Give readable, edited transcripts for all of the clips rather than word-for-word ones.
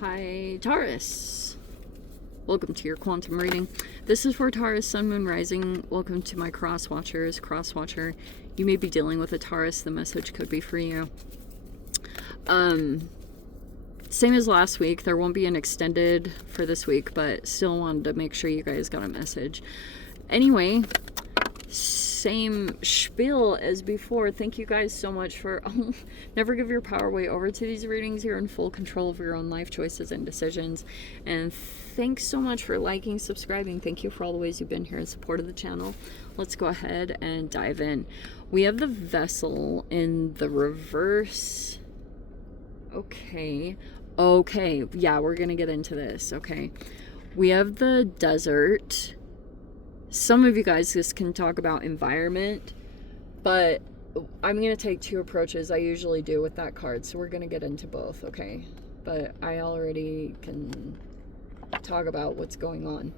Hi, Taurus. Welcome to your quantum reading. This is for Taurus, Sun, Moon, Rising. Welcome to my cross watchers. Cross watcher, you may be dealing with a Taurus. The message could be for you. Same as last week. There won't be an extended for this week, but still wanted to make sure you guys got a message. Anyway, same spiel as before. Thank you guys so much for never give your power away over to these readings. You're in full control of your own life choices and decisions. And thanks so much for liking, subscribing. Thank you for all the ways you've been here in support of the channel. Let's go ahead and dive in. We have the Vessel in the reverse. Okay, yeah, we're gonna get into this. Okay, we have the Desert. Some of you guys just can talk about environment, but I'm going to take two approaches. I usually do with that card, so we're going to get into both, okay? But I already can talk about what's going on.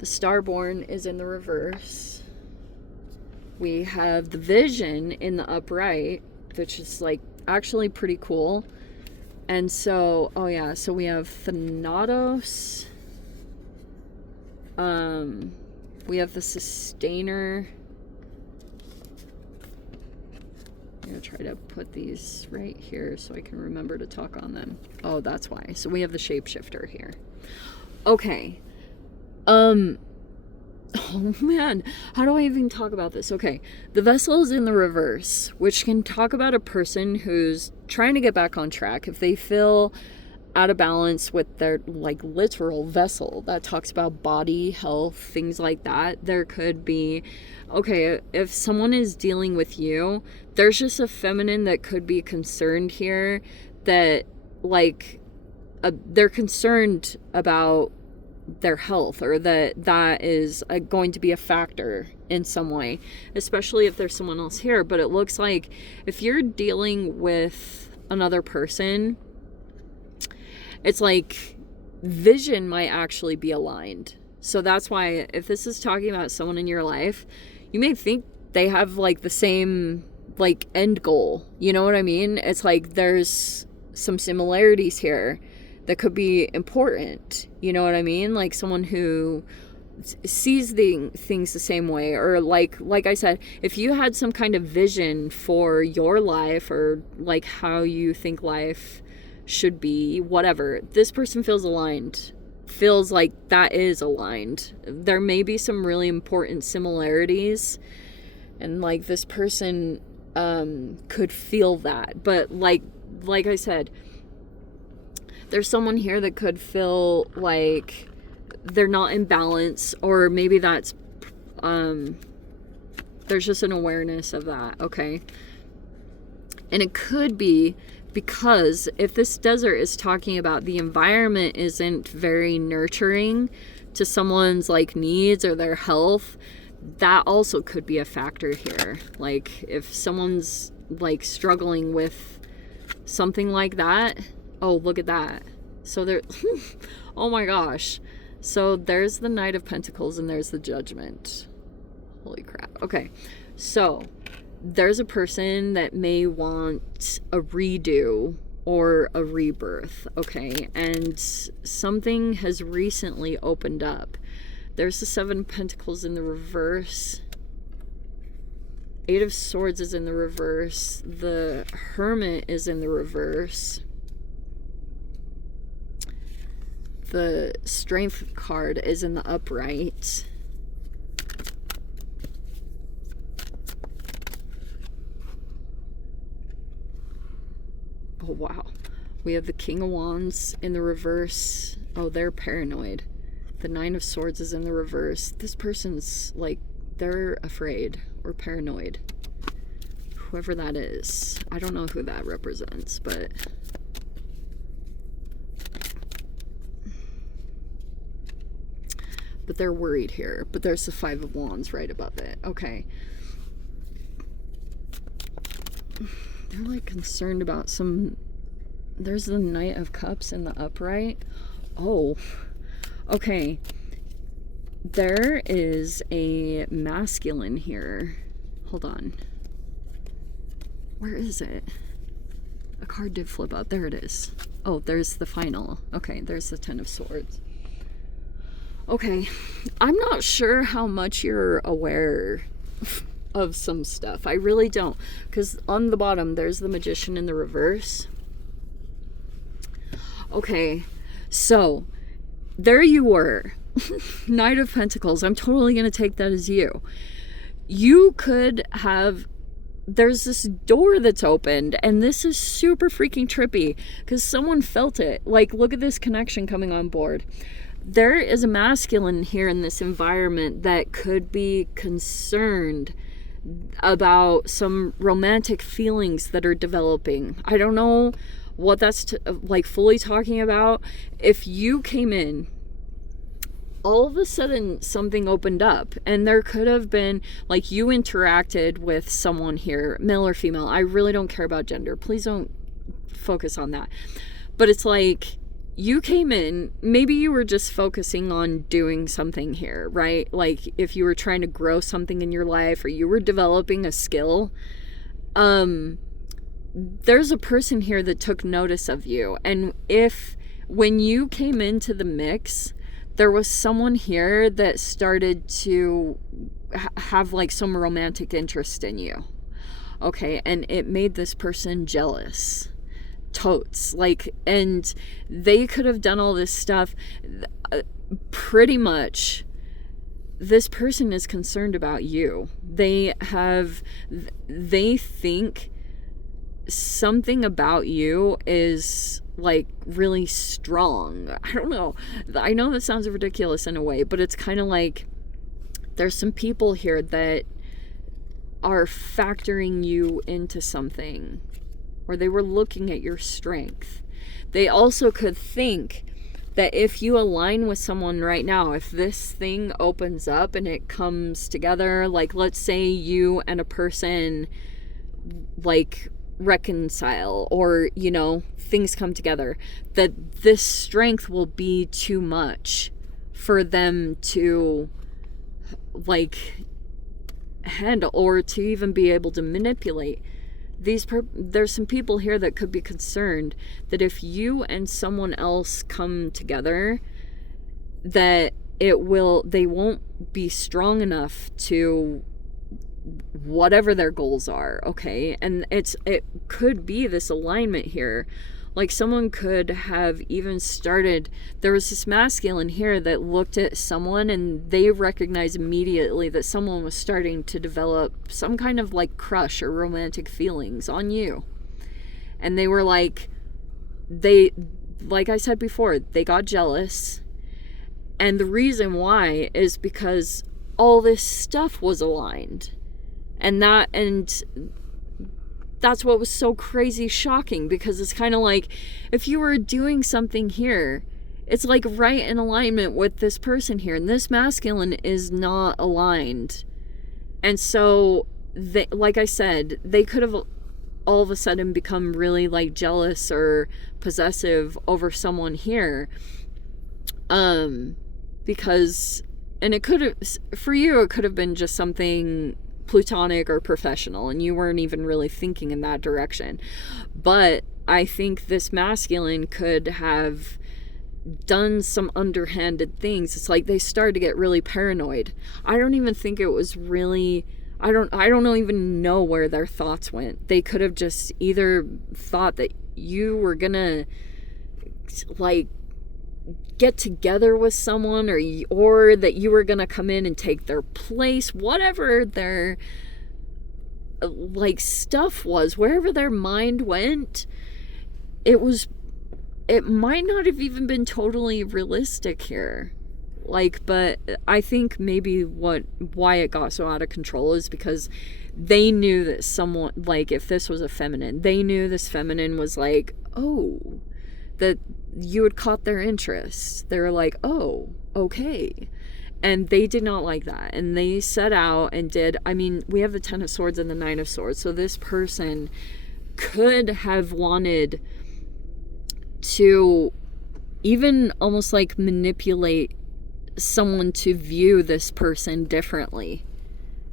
The Starborn is in the reverse. We have the Vision in the upright, which is like actually pretty cool. And so, oh yeah, so we have Thanatos. We have the Sustainer. I'm gonna try to put these right here so I can remember to talk on them. Oh, that's why. So we have the Shapeshifter here. Okay. Oh man, how do I even talk about this? Okay, the Vessel is in the reverse, which can talk about a person who's trying to get back on track. If they feel out of balance with their like literal vessel, that talks about body, health, things like that. There could be, okay, if someone is dealing with you, there's just a feminine that could be concerned here, that like they're concerned about their health, or that is going to be a factor in some way, especially if there's someone else here. But it looks like if you're dealing with another person, it's like vision might actually be aligned. So that's why if this is talking about someone in your life, you may think they have like the same like end goal. You know what I mean? It's like there's some similarities here that could be important. You know what I mean? Like someone who sees the things the same way, or like I said, if you had some kind of vision for your life, or like how you think life should be, whatever, this person feels aligned, feels like that is aligned. There may be some really important similarities, and like this person could feel that. But like I said, there's someone here that could feel like they're not in balance, or maybe that's there's just an awareness of that. Okay, and it could be because if this Desert is talking about the environment isn't very nurturing to someone's like needs or their health, that also could be a factor here. Like if someone's like struggling with something like that, oh, look at that. So there, oh my gosh. So there's the Knight of Pentacles and there's the Judgment. Holy crap. Okay, so there's a person that may want a redo or a rebirth, okay? And something has recently opened up. There's the Seven of Pentacles in the reverse. Eight of Swords is in the reverse. The Hermit is in the reverse. The Strength card is in the upright. Oh, wow. We have the King of Wands in the reverse. Oh, they're paranoid. The Nine of Swords is in the reverse. This person's like, they're afraid or paranoid. Whoever that is. I don't know who that represents, but they're worried here. But there's the Five of Wands right above it. Okay. They're like concerned about some. There's the Knight of Cups in the upright. Oh, okay. There is a masculine here. Hold on. Where is it? A card did flip up. There it is. Oh, there's the final. Okay, there's the Ten of Swords. Okay, I'm not sure how much you're aware of some stuff. I really don't. Because on the bottom, there's the Magician in the reverse. Okay, so there you were. Knight of Pentacles. I'm totally going to take that as you. You could have... There's this door that's opened, and this is super freaking trippy because someone felt it. Like, look at this connection coming on board. There is a masculine here in this environment that could be concerned about some romantic feelings that are developing. I don't know what that's like fully talking about. If you came in, all of a sudden something opened up, and there could have been, like, you interacted with someone here, male or female. I really don't care about gender. Please don't focus on that. But it's like, you came in, maybe you were just focusing on doing something here, right? Like, if you were trying to grow something in your life, or you were developing a skill, there's a person here that took notice of you. And when you came into the mix, there was someone here that started to have like some romantic interest in you. Okay, and it made this person jealous. Totes. Like, and they could have done all this stuff. Pretty much, this person is concerned about you. They think something about you is like really strong. I don't know. I know that sounds ridiculous in a way, but it's kind of like there's some people here that are factoring you into something, or they were looking at your strength. They also could think that if you align with someone right now, if this thing opens up and it comes together, like let's say you and a person like reconcile, or you know, things come together, that this strength will be too much for them to like handle, or to even be able to manipulate. There's some people here that could be concerned that if you and someone else come together, that they won't be strong enough to whatever their goals are. Okay, and it could be this alignment here. Like, someone could have even started, there was this masculine here that looked at someone and they recognized immediately that someone was starting to develop some kind of like crush or romantic feelings on you. And they were like I said before, they got jealous. And the reason why is because all this stuff was aligned. And that's what was so crazy shocking, because it's kind of like, if you were doing something here, it's like right in alignment with this person here, and this masculine is not aligned. And so, like I said, they could have all of a sudden become really like jealous or possessive over someone here. Because, and it could have, for you, it could have been just something platonic or professional, and you weren't even really thinking in that direction. But I think this masculine could have done some underhanded things. It's like they started to get really paranoid. I don't even think it was really, I don't even know where their thoughts went. They could have just either thought that you were gonna like get together with someone, or that you were gonna come in and take their place, whatever their like stuff was, wherever their mind went, it might not have even been totally realistic here. Like, but I think maybe why it got so out of control is because they knew that someone, like, if this was a feminine, they knew this feminine was like, oh, that you had caught their interest. They were like, oh, okay. And they did not like that. And they set out and did, I mean, we have the Ten of Swords and the Nine of Swords. So this person could have wanted to even almost like manipulate someone to view this person differently.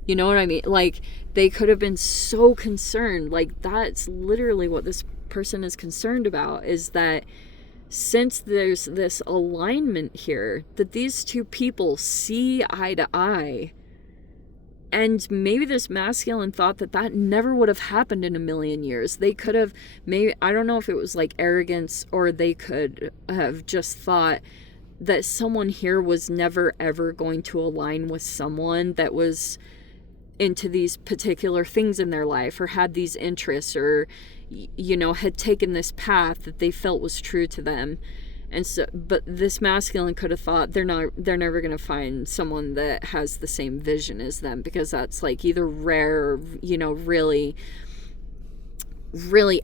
You know what I mean? Like, they could have been so concerned. Like, that's literally what this person is concerned about is that since there's this alignment here, that these two people see eye to eye. And maybe this masculine thought that that never would have happened in a million years. They could have, maybe, I don't know if it was like arrogance, or they could have just thought that someone here was never ever going to align with someone that was into these particular things in their life, or had these interests, or, you know, had taken this path that they felt was true to them. And so, but this masculine could have thought they're never going to find someone that has the same vision as them, because that's like either rare or, you know, really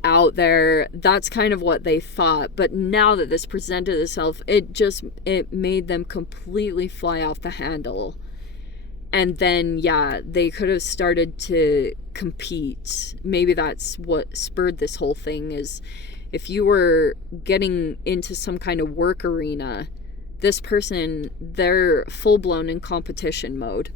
out there. That's kind of what they thought. But now that this presented itself, it made them completely fly off the handle. And then, yeah, they could have started to compete. Maybe that's what spurred this whole thing, is if you were getting into some kind of work arena, this person, they're full-blown in competition mode,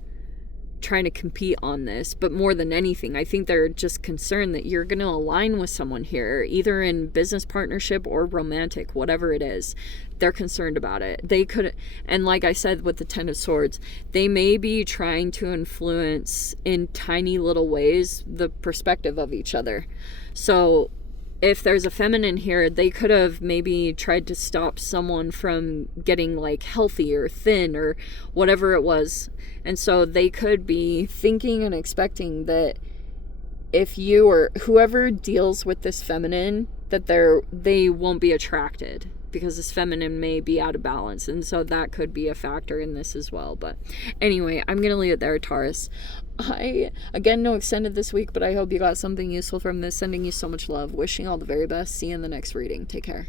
trying to compete on this. But more than anything, I think they're just concerned that you're going to align with someone here, either in business partnership or romantic, whatever it is. They're concerned about it. They could, and like I said with the Ten of Swords, they may be trying to influence in tiny little ways the perspective of each other. So if there's a feminine here, they could have maybe tried to stop someone from getting like healthy or thin or whatever it was. And so they could be thinking and expecting that if you or whoever deals with this feminine, that they won't be attracted, because this feminine may be out of balance. And so that could be a factor in this as well. But anyway, I'm going to leave it there, Taurus. Again, no extended this week, but I hope you got something useful from this. Sending you so much love. Wishing all the very best. See you in the next reading. Take care.